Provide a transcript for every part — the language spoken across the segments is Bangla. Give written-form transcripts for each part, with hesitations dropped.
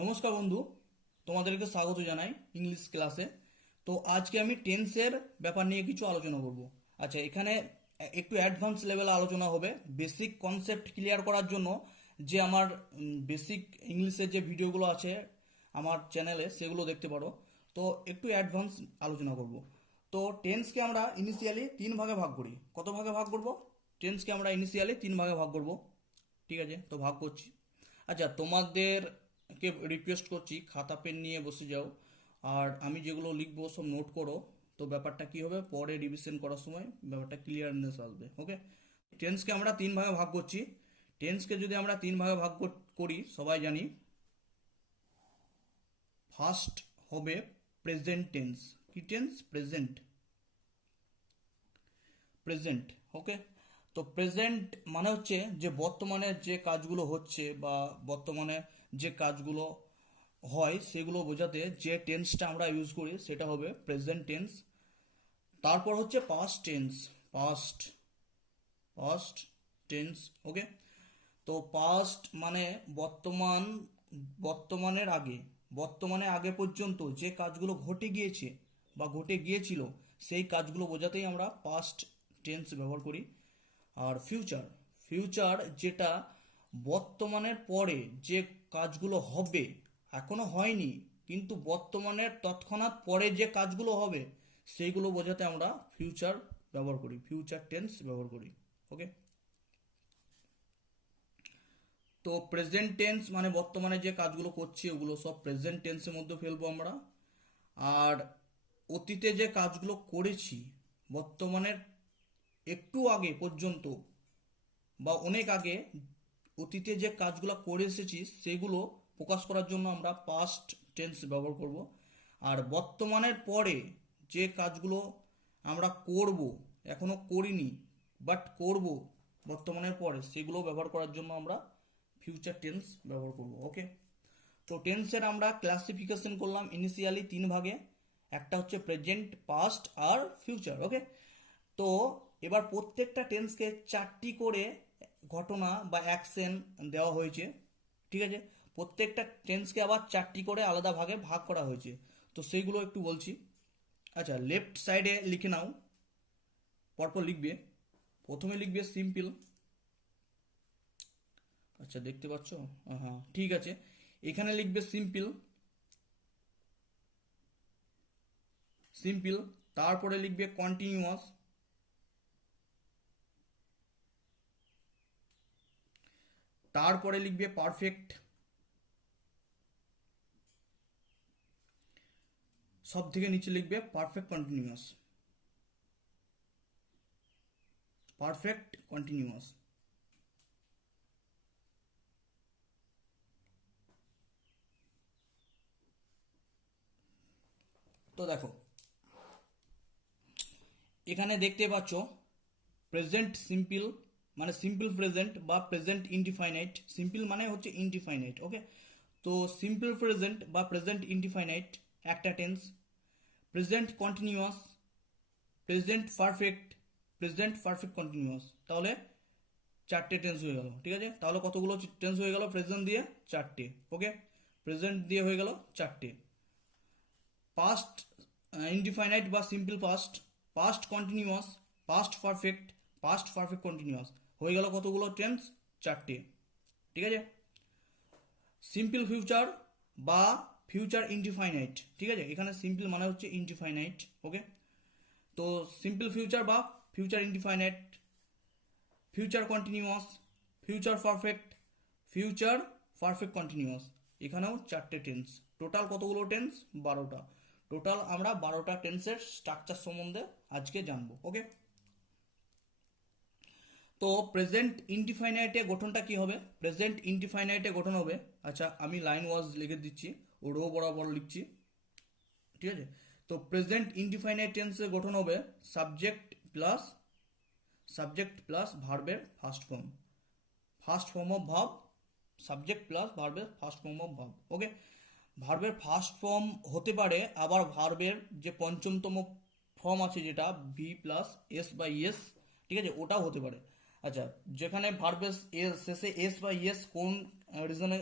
নমস্কার বন্ধু, তোমাদেরকে স্বাগত জানাই ইংলিশ ক্লাসে। তো আজকে আমি টেন্সের ব্যাপার নিয়ে কিছু আলোচনা করব। আচ্ছা, এখানে একটু অ্যাডভান্স লেভেলে আলোচনা হবে। বেসিক কনসেপ্ট ক্লিয়ার করার জন্য যে আমার বেসিক ইংলিশের যে ভিডিওগুলো আছে আমার চ্যানেলে, সেগুলো দেখতে পারো। তো একটু অ্যাডভান্স আলোচনা করব। তো টেন্সকে আমরা ইনিশিয়ালি তিন ভাগে ভাগ করি। কত ভাগে ভাগ করব? টেন্সকে আমরা ইনিশিয়ালি তিন ভাগে ভাগ করব। ঠিক আছে, তো ভাগ করছি। আচ্ছা, তোমাদেরকে রিকোয়েস্ট করছি খাতা পেন নিয়ে বসে যাও, আর আমি যেগুলো লিখবো সব নোট করো। তো ব্যাপারটা কি হবে, পরে রিভিশন করার সময় ব্যাপারটা ক্লিয়ারনেস আসবে। ওকে, টেন্সকে আমরা তিন ভাগে ভাগ করছি। টেন্সকে যদি আমরা তিন ভাগে ভাগ করি, সবাই জানি ফার্স্ট হবে প্রেজেন্ট টেন্স। কি টেন্স? প্রেজেন্ট। প্রেজেন্ট। ওকে, তো প্রেজেন্ট মানে হচ্ছে যে বর্তমানে যে কাজগুলো হচ্ছে বা বর্তমানে যে কাজগুলো হয় সেগুলো বোঝাতে যে টেন্সটা আমরা ইউজ করি সেটা হবে প্রেজেন্ট টেন্স। তারপর হচ্ছে past tense. Past past tense. Okay, তো পাস্ট মানে বর্তমান, বর্তমানের আগে, বর্তমানে আগে পর্যন্ত যে কাজগুলো ঘটে গিয়েছে বা ঘটে গিয়েছিল সেই কাজগুলো বোঝাতেই আমরা পাস্ট টেন্স ব্যবহার করি। আর ফিউচার, ফিউচার যেটা বর্তমানের পরে যে কাজগুলো হবে, এখনো হয়নি কিন্তু বর্তমানের তৎক্ষণাৎ পরে যে কাজগুলো হবে সেইগুলো বোঝাতে আমরা ফিউচার ব্যবহার করি, ফিউচার টেন্স ব্যবহার করি। ওকে, তো প্রেজেন্ট টেন্স মানে বর্তমানে যে কাজগুলো করছি ওগুলো সব প্রেজেন্ট টেন্সের মধ্যে ফেলবো আমরা। আর অতীতে যে কাজগুলো করেছি, বর্তমানের একটু আগে পর্যন্ত বা অনেক আগে অতীতে যে কাজগুলো করে এসেছি সেগুলো প্রকাশ করার জন্য আমরা পাস্ট টেন্স ব্যবহার করব। আর বর্তমানের পরে যে কাজগুলো আমরা করব, এখনো করিনি বাট করব বর্তমানের পরে, সেগুলো ব্যবহার করার জন্য আমরা ফিউচার টেন্স ব্যবহার করব। ওকে, তো টেন্সের আমরা ক্লাসিফিকেশন করলাম ইনিশিয়ালি তিন ভাগে। একটা হচ্ছে প্রেজেন্ট, পাস্ট আর ফিউচার। ওকে, তো এবার প্রত্যেকটা টেন্সকে চারটি করে ঘটনা বা অ্যাকশন দেওয়া হয়েছে। ঠিক আছে, প্রত্যেকটা টেন্সকে আবার চারটি করে আলাদা ভাগে ভাগ করা হয়েছে। তো সেইগুলো একটু বলছি। আচ্ছা, লেফট সাইডে লিখে নাও, পরপর লিখবে। প্রথমে লিখবে সিম্পল। আচ্ছা, দেখতে পাচ্ছ? হ্যাঁ, ঠিক আছে। এখানে লিখবে সিম্পল, সিম্পল। তারপরে লিখবে কন্টিনিউয়াস। তারপরে লিখবে পারফেক্ট। সব থেকে নিচে লিখবে পারফেক্ট কন্টিনিউয়াস। Perfect continuous. তো দেখো, এখানে দেখতে পাচ্ছ প্রেজেন্ট সিম্পল মানে সিম্পল প্রেজেন্ট বা প্রেজেন্ট ইনডিফাইনাইট। সিম্পল মানে হচ্ছে ইনডিফাইনাইট। ওকে, তো সিম্পল প্রেজেন্ট বা প্রেজেন্ট ইনডিফাইনাইট একটা tense. Present continuous, present perfect, present perfect continuous. তাহলে চারটে টেন্স হয়ে গেল। ঠিক আছে, তাহলে কতগুলো টেন্স হয়ে গেল? প্রেজেন্ট দিয়ে চারটে। ওকে, প্রেজেন্ট দিয়ে হয়ে গেল চারটে। পাস্ট ইনডিফাইনাইট বা simple past, past continuous, past perfect, past perfect continuous. হয়ে গেল কতগুলো টেন্স? চারটে। ঠিক আছে, সিম্পল ফিউচার বা ফিউচার ইনডিফাইনাইট। ঠিক আছে, এখানে সিম্পল মানে হচ্ছে ইনডিফাইনাইট। ওকে, তো সিম্পল ফিউচার বা future indefinite, future continuous, future perfect, future perfect continuous. এখানেও চারটে টেন্স। টোটাল কতগুলো টেন্স? 12টা। টোটাল আমরা 12টা টেন্সের স্ট্রাকচার সম্বন্ধে আজকে জানবো। ওকে, তো প্রেজেন্ট ইনডিফাইনাইটে গঠনটা কি হবে? প্রেজেন্ট ইনডিফাইনাইটে গঠন হবে, আচ্ছা আমি লাইন ওয়াইজ লিখে দিচ্ছি, ও রো বরাবর লিখছি। ঠিক আছে, তো প্রেজেন্ট ইনডিফাইনাইট টেন্সের গঠন হবে সাবজেক্ট প্লাস ভার্বের first form. First form of verb, subject plus ভার্বের ফার্স্ট ফর্ম অফ ভার্ব। ওকে, ভার্বের ফার্স্ট ফর্ম হতে পারে, আবার ভার্বের যে পঞ্চমতম ফর্ম আছে যেটা ভি প্লাস এস বা ইএস, ঠিক আছে, ওটাও হতে পারে। আচ্ছা, যেখানে ভার্বের শেষে এস বা ইএস কোন রিজনে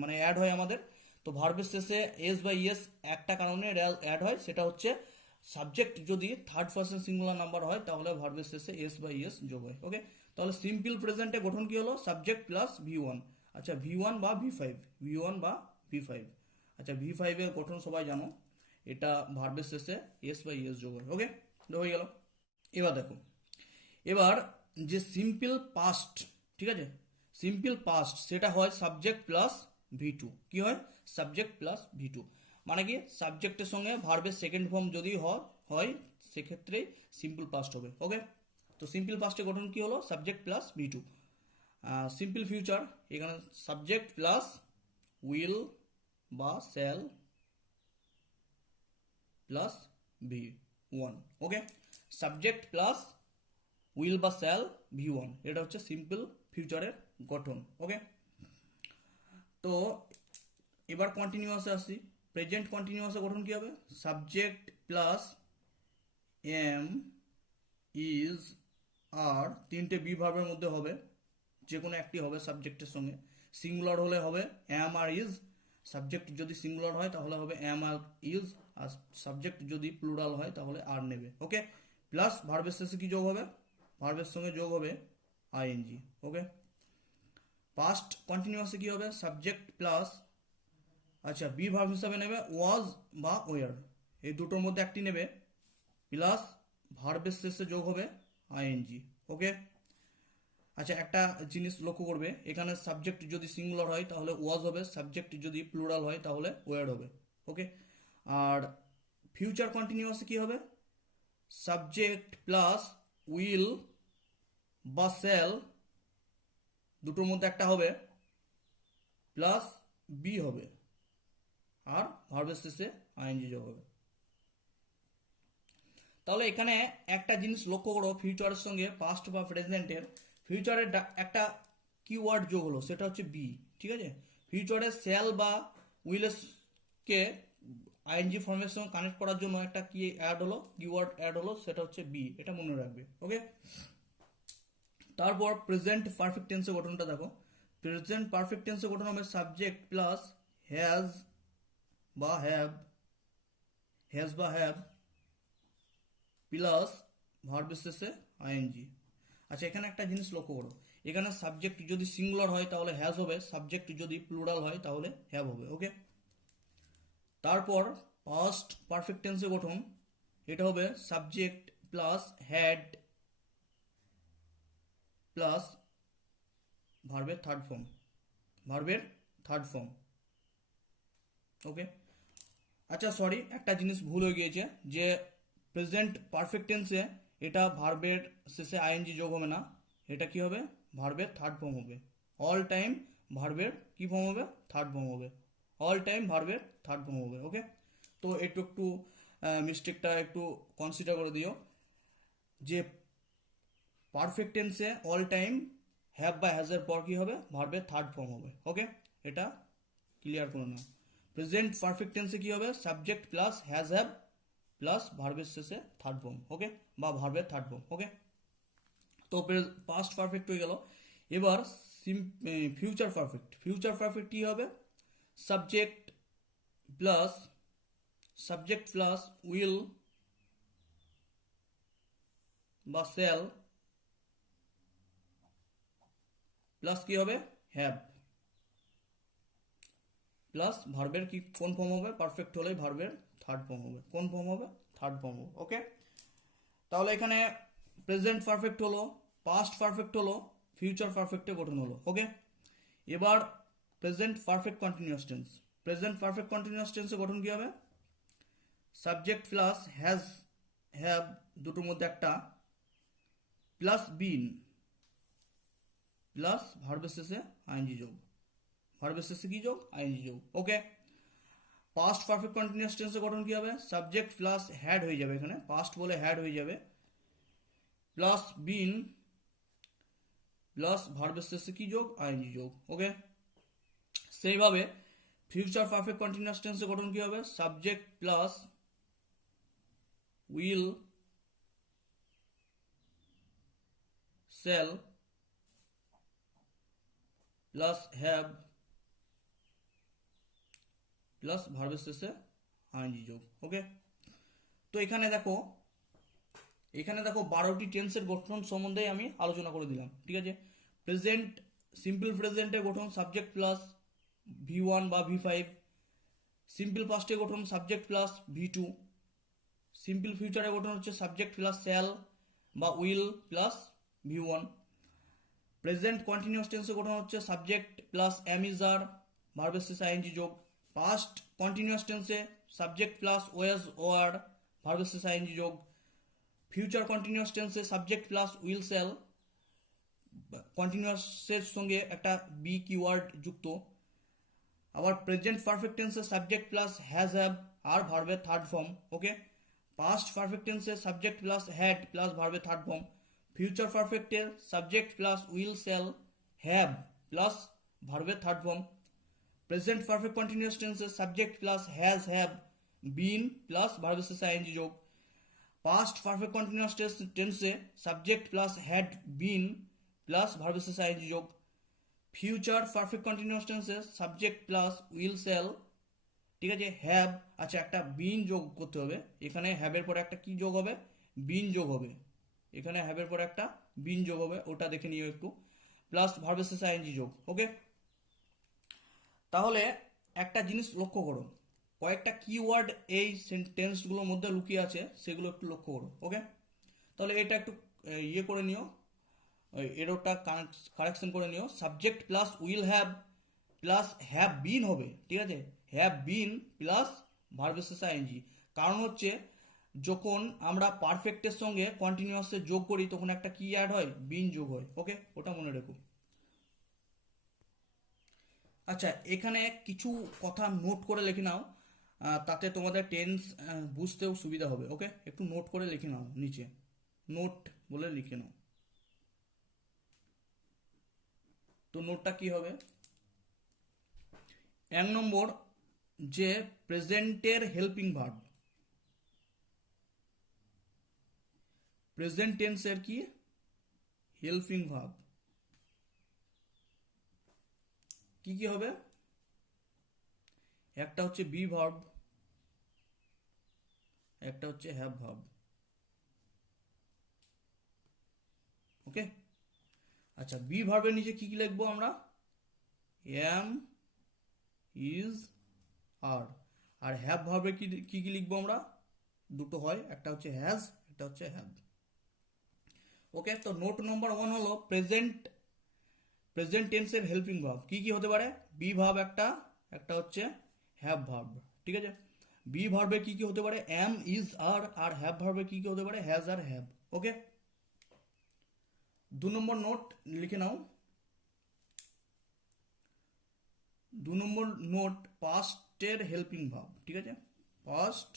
মানে অ্যাড হয় আমাদের। তো ভার্বের শেষে এস বা ইএস একটা কারণে অ্যাড হয়, সেটা হচ্ছে সাবজেক্ট যদি থার্ড পারসন সিঙ্গুলার নাম্বার হয় তাহলে ভার্বের শেষে এস বা ইএস যোগ হয়। ওকে, তাহলে সিম্পল প্রেজেন্টে গঠন কি হলো? Subject plus V one. আচ্ছা, ভি ওয়ান বা ভি ফাইভ, ভি ওয়ান বা ভি ফাইভ। আচ্ছা, ভি ফাইভের গঠন সবাই জানো, এটা ভার্বের শেষে এস বা ইএস যোগ হয়। ওকে, হয়ে গেল। এবার দেখো, এবার যে সিম্পল পাস্ট, ঠিক আছে, সিম্পল পাস্ট সেটা হয় সাবজেক্ট প্লাস ভি টু। কি হয়? Subject plus V two. মানে কি, সাবজেক্টের সঙ্গে ভার্বের সেকেন্ড ফর্ম যদি হয় সেক্ষেত্রেই সিম্পল পাস্ট হবে। ওকে, তো সিম্পল পাস্টের গঠন কি হলো? Subject plus V two. Simple future, এখানে সাবজেক্ট প্লাস উইল বা shall plus V one. Okay, subject plus will বা শ্যাল ভি ওয়ান, এটা হচ্ছে সিম্পল ফিউচারের গঠন। ওকে, তো এবার কন্টিনিউয়াসে আসি। প্রেজেন্ট কন্টিনিউয়াসের গঠন কি হবে? সাবজেক্ট প্লাস এম, ইজ, আর, তিনটে বি ভার্বের মধ্যে হবে, যে কোনো একটি হবে সাবজেক্টের সঙ্গে। সিঙ্গুলার হলে হবে এম আর ইজ, সাবজেক্ট যদি সিঙ্গুলার হয় তাহলে হবে এম আর ইজ, আর সাবজেক্ট যদি প্লুরাল হয় তাহলে আর নেবে। ওকে, প্লাস ভার্বের শেষে কি যোগ হবে? ভার্বের সঙ্গে যোগ হবে আইএনজি। ওকে, পাস্ট কন্টিনিউয়াসে কি হবে? সাবজেক্ট প্লাস, আচ্ছা, বি ভার্ব হিসাবে নেবে ওয়াজ বা ওয়ার, এই দুটোর মধ্যে একটি নেবে, প্লাস ভার্বের শেষে যোগ হবে আইএনজি। ওকে, আচ্ছা, একটা জিনিস লক্ষ্য করবে, এখানে সাবজেক্ট যদি সিঙ্গুলার হয় তাহলে ওয়াজ হবে, সাবজেক্ট যদি প্লুরাল হয় তাহলে ওয়ার হবে। ওকে, আর ফিউচার কন্টিনিউয়াসে কি হবে? সাবজেক্ট প্লাস উইল বা শ্যাল, দুটোর মধ্যে একটা হবে, প্লাস বি হবে, আর ভার্বের শেষে আইএনজি যোগ হবে। তাহলে এখানে একটা জিনিস লক্ষ্য করো, ফিউচারের সঙ্গে পাস্ট বা প্রেজেন্টের ফিউচারের একটা কিওয়ার্ড যোগ হলো, সেটা হচ্ছে বি। ঠিক আছে, ফিউচারের শ্যাল বা উইলকে আইএনজি ফর্মের সঙ্গে কানেক্ট করার জন্য একটা কি অ্যাড হলো, কিওয়ার্ড অ্যাড হলো, সেটা হচ্ছে বি, এটা মনে রাখবে। ওকে, তারপর প্রেজেন্ট পারফেক্ট টেন্সের গঠনটা দেখো। প্রেজেন্ট পারফেক্ট টেন্সের গঠন হবে সাবজেক্ট প্লাস হ্যাজ বা হ্যাভ, হ্যাজ বা হ্যাভ প্লাস ভার্বের শেষে আইএনজি। আচ্ছা, এখানে একটা জিনিস লক্ষ্য করো, এখানে সাবজেক্ট যদি সিঙ্গুলার হয় তাহলে হ্যাজ হবে, সাবজেক্ট যদি প্লুরাল হয় তাহলে হ্যাভ হবে। ওকে, তারপর পাস্ট পারফেক্ট টেন্সের গঠন, এটা হবে সাবজেক্ট প্লাস হ্যাড প্লাস ভার্বের থার্ড ফর্ম, ভার্বের থার্ড ফর্ম। ওকে, আচ্ছা সরি, একটা জিনিস ভুল হয়ে গিয়েছে, যে প্রেজেন্ট পারফেক্ট টেন্সে এটা ভার্বের শেষে আইএনজি যোগ হবে না, এটা কি হবে? ভার্বের থার্ড ফর্ম হবে। অল টাইম ভার্বের কি ফর্ম হবে? থার্ড ফর্ম হবে। অল টাইম ভার্বের থার্ড ফর্ম হবে। ওকে, তো একটু মিস্টেকটা একটু কনসিডার করে দিও, যে পারফেক্ট টেন্সে অল টাইম হ্যাভ বা হ্যাজের পর কি হবে? ভার্বের থার্ড ফর্ম হবে। ওকে, এটা ক্লিয়ার করে নাও। প্রেজেন্ট পারফেক্ট টেন্সে কি হবে? Subject plus has have plus ভার্বের শেষে থার্ড ফর্ম। ওকে, বা ভার্বের থার্ড ফর্ম। ওকে, তো পাস্ট পারফেক্ট হয়ে গেল। এবার ফিউচার পারফেক্ট, ফিউচার পারফেক্ট কি হবে? Subject plus, subject plus will বা শ্যাল প্লাস কি হবে? হ্যাভ প্লাস ভার্বের কি কোন ফর্ম হবে? পারফেক্ট হলে ভার্বের থার্ড ফর্ম হবে। কোন ফর্ম হবে? থার্ড ফর্ম হবে। ওকে, তাহলে এখানে প্রেজেন্ট পারফেক্ট হলো, পাস্ট পারফেক্ট হলো, ফিউচার পারফেক্টে গঠন হলো। ওকে, এবার present perfect continuous tense, present perfect continuous টেন্সে গঠন কি হবে? সাবজেক্ট প্লাস হ্যাজ হ্যাভ, দুটোর মধ্যে একটা, প্লাস বিন প্লাস ভার্বের শেষে আইএনজি যোগ, ভার্বের শেষে কি যোগ? আইএনজি যোগ। ওকে, পাস্ট পারফেক্ট কন্টিনিউয়াস টেন্সের গঠন কি হবে? সাবজেক্ট প্লাস হ্যাড হয়ে যাবে, এখানে পাস্ট বলে হ্যাড হয়ে যাবে, প্লাস বিন প্লাস ভার্বের শেষে কি যোগ? আইএনজি যোগ। ওকে, সেইভাবে ফিউচার পারফেক্ট কন্টিনিউয়াস টেন্সের গঠন কি হবে? Subject plus will shall plus have plus ভার্বের শেষে আইএনজি যোগ। ওকে, তো এখানে দেখো 12টি টেন্সের গঠন সম্বন্ধে আমি আলোচনা করে দিলাম। ঠিক আছে, প্রেজেন্ট সিম্পল প্রেজেন্টের গঠন সাবজেক্ট প্লাস V1 বা V5, সিম্পল পাস্টের গঠন সাবজেক্ট প্লাস V2, সিম্পল ফিউচারের গঠন হচ্ছে সাবজেক্ট প্লাস শ্যাল বা will plus V1, present continuous টেন্সের গঠন হচ্ছে subject plus am is are ভার্বের শেষে আইএনজি যোগ, পাস্ট কন্টিনিউয়াস টেন্সে সাবজেক্ট প্লাস ওয়াজ ওয়ার ভার্বের শেষে আইএনজি যোগ, ফিউচার কন্টিনিউয়াস টেন্সে সাবজেক্ট প্লাস উইল শ্যাল কন্টিনিউয়াসের সঙ্গে একটা বি কিওয়ার্ড যুক্ত, আবার প্রেজেন্ট পারফেক্ট টেন্সে সাবজেক্ট প্লাস হ্যাজ হ্যাভ আর ভার্বের third form. Okay, past perfect টেন্সে সাবজেক্ট প্লাস হ্যাড প্লাস ভার্বের থার্ড ফর্ম, ফিউচার পারফেক্টের subject plus will shall have plus ভার্বের third form, present perfect continuous টেন্সে subject plus has have been plus ভার্বের শেষে আইএনজি যোগ, পাস্ট পারফেক্ট কন্টিনিউয়াস টেন্সে subject plus had been plus ভার্বের শেষে আইএনজি যোগ, ফিউচার পারফেক্ট কন্টিনিউয়াস টেন্সে সাবজেক্ট প্লাস উইল শ্যাল, ঠিক আছে, হ্যাভ, আচ্ছা একটা বিন যোগ করতে হবে, এখানে হ্যাভের পরে একটা কি যোগ হবে, বিন যোগ হবে, এখানে হ্যাভের পরে একটা বিন যোগ হবে, ওটা দেখে নিও একটু, প্লাস ভার্বের শেষে আইএনজি যোগ। ওকে, তাহলে একটা জিনিস লক্ষ্য করো, কয়েকটা কিওয়ার্ড এই সেন্টেন্সগুলোর মধ্যে লুকিয়ে আছে, সেগুলো একটু লক্ষ্য করো। ওকে, তাহলে এটা একটু ইয়ে করে নিও, এরোটা কারেকশন করে নিও, subject plus will have plus have been হবে, ঠিক আছে, হ্যাভ বিন প্লাস ভার্বের শেষে আইএনজি, কারণ হচ্ছে যখন আমরা পারফেক্টের সঙ্গে কন্টিনিউয়াসে যোগ করি তখন একটা কি অ্যাড হয়, বিন যোগ হয়। ওকে, ওটা মনে রেখো। আচ্ছা, এখানে কিছু কথা নোট করে লিখে নাও, তাতে তোমাদের টেন্স বুঝতেও সুবিধা হবে। ওকে, একটু নোট করে লিখে নাও, নিচে নোট বলে লিখে নাও। তো নোটটা কি হবে, 1 নম্বর যে প্রেজেন্টের হেল্পিং ভার্ব, প্রেজেন্ট টেন্সের কি হেল্পিং ভার্ব কি কি হবে, একটা হচ্ছে বি ভার্ব, একটা হচ্ছে হ্যাভ ভার্ব। ওকে, আচ্ছা বি ভার্বের নিচে কি কি লিখবো আমরা, এম, ইজ, আর, আর হ্যাভ ভার্বে কি কি কি লিখবো আমরা, দুটো হয়, একটা হচ্ছে হ্যাজ, একটা হচ্ছে হ্যাভ। ওকে, তো নোট নম্বর 1 হলো প্রেজেন্ট টেন্সের হেল্পিং ভার্ব কি কি হতে পারে, বি ভার্ব একটা, একটা হচ্ছে হ্যাভ ভার্ব। ঠিক আছে, বি ভার্বে কি কি হতে পারে, এম, ইজ, আর হ্যাভ ভার্বে কি কি হতে পারে, হ্যাজ আর হ্যাভ। ওকে, 2 নম্বর নোট লিখে নাও, 2 নম্বর নোট পাস্টের হেল্পিং ভার্ব। ঠিক আছে, পাস্ট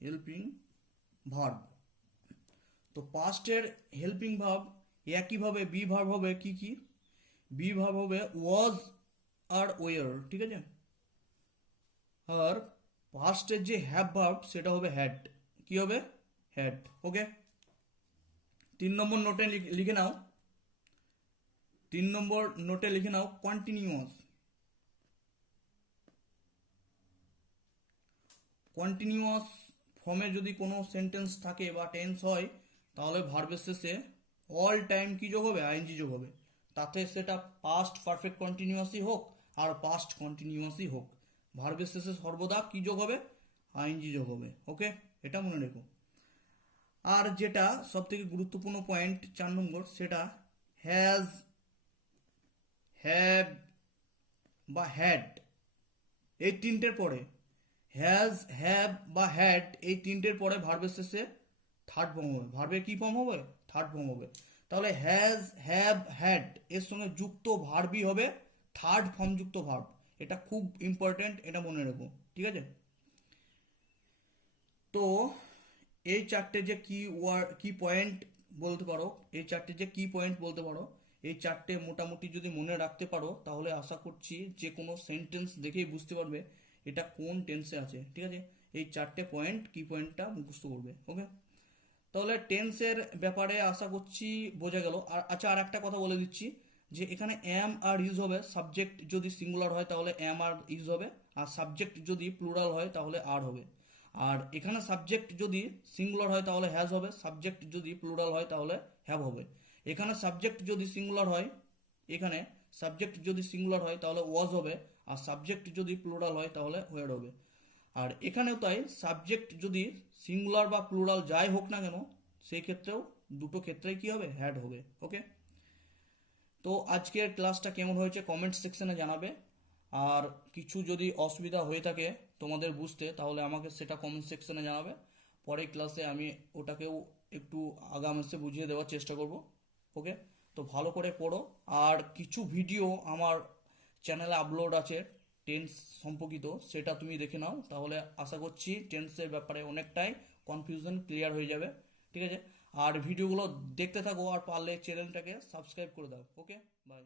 হেল্পিং ভার্ব, তো পাস্টের হেল্পিং ভার্ব একইভাবে বি ভার্ব হবে কি কি, বি ভার্ব হবে ওয়াজ আর ওয়ার। ঠিক আছে, আর পাস্টের যে হ্যাভ ভার্ব সেটা হবে হ্যাড, কি হবে, হ্যাড। ওকে, 3 নম্বর নোটে লিখে নাও, 3 নম্বর নোটে লিখে নাও কন্টিনিউয়াস, কন্টিনিউয়াস ফর্মে যদি কোনো সেন্টেন্স থাকে বা টেন্স হয় তাহলে ভার্বের শেষে অল টাইম কি যোগ হবে, আইএনজি যোগ হবে, তাতে সেটা পাস্ট পারফেক্ট কন্টিনিউয়াসই হোক আর পাস্ট কন্টিনিউয়াসই হোক, ভার্বের শেষে সর্বদা কি যোগ হবে, আইএনজি যোগ হবে। ওকে, এটা মনে রেখো। আর যেটা সব থেকে গুরুত্বপূর্ণ পয়েন্ট 4 নম্বর, সেটা হ্যাজ, হ্যাভ বা হ্যাড, এই তিনটের পরে হ্যাজ, হ্যাভ বা হ্যাড, এই তিনটের পরে ভার্বের শেষে থার্ড ফর্ম হবে, ভার্বের কি ফর্ম হবে, থার্ড ফর্ম হবে, তাহলে হ্যাজ, হ্যাভ, হ্যাড এর সঙ্গে যুক্ত ভার্বই হবে থার্ড ফর্ম যুক্ত ভার্ব, এটা খুব ইম্পর্টেন্ট, এটা মনে রেখো। ঠিক আছে, তো এই চারটে যে কি ওয়ার্ড, কি পয়েন্ট বলতে পারো, এই চারটে যে কি পয়েন্ট বলতে পারো, এই চারটে মোটামুটি যদি মনে রাখতে পারো তাহলে আশা করছি যে কোনো সেন্টেন্স দেখেই বুঝতে পারবে এটা কোন টেন্সে আছে। ঠিক আছে, এই চারটে পয়েন্ট, কি পয়েন্টটা মুখস্থ করবে। ওকে, তাহলে টেন্সের ব্যাপারে আশা করছি বোঝা গেল। আর আচ্ছা, আর একটা কথা বলে দিচ্ছি, যে এখানে এম আর ইউজ হবে, সাবজেক্ট যদি সিঙ্গুলার হয় তাহলে এম আর ইউজ হবে, আর সাবজেক্ট যদি প্লুরাল হয় তাহলে আর হবে। আর এখানে সাবজেক্ট যদি সিঙ্গুলার হয় তাহলে হ্যাজ হবে, সাবজেক্ট যদি প্লুরাল হয় তাহলে হ্যাভ হবে। এখানে সাবজেক্ট যদি সিঙ্গুলার হয়, এখানে সাবজেক্ট যদি সিঙ্গুলার হয় তাহলে ওয়াজ হবে, আর সাবজেক্ট যদি প্লুরাল হয় তাহলে ওয়েড হবে। আর এখানেও তাই, সাবজেক্ট যদি সিঙ্গুলার বা প্লুরাল যাই হোক না কেন, সেই ক্ষেত্রেও দুটো ক্ষেত্রেই কি হবে, হ্যাড হবে। ওকে, তো আজকের ক্লাসটা কেমন হয়েছে কমেন্ট সেকশনে জানাবে। আর কিছু যদি অসুবিধা হয়ে থাকে তোমাদের বুঝতে, তাহলে আমাকে সেটা কমেন্ট সেকশনে জানাবে। পরের ক্লাসে আমি ওটাকেও একটু আগাম এসে বুঝিয়ে দেওয়ার চেষ্টা করব। ওকে, তো ভালো করে পড়ো। আর কিছু ভিডিও আমার চ্যানেলে আপলোড আছে টেন্স সম্পর্কিত, সেটা তুমি দেখে নাও, তাহলে আশা করছি টেন্সের ব্যাপারে অনেকটাই কনফিউশন ক্লিয়ার হয়ে যাবে। ঠিক আছে, আর ভিডিওগুলো দেখতে থাকো, আর পারলে চ্যানেলটাকে সাবস্ক্রাইব করে দাও। ওকে, বাই।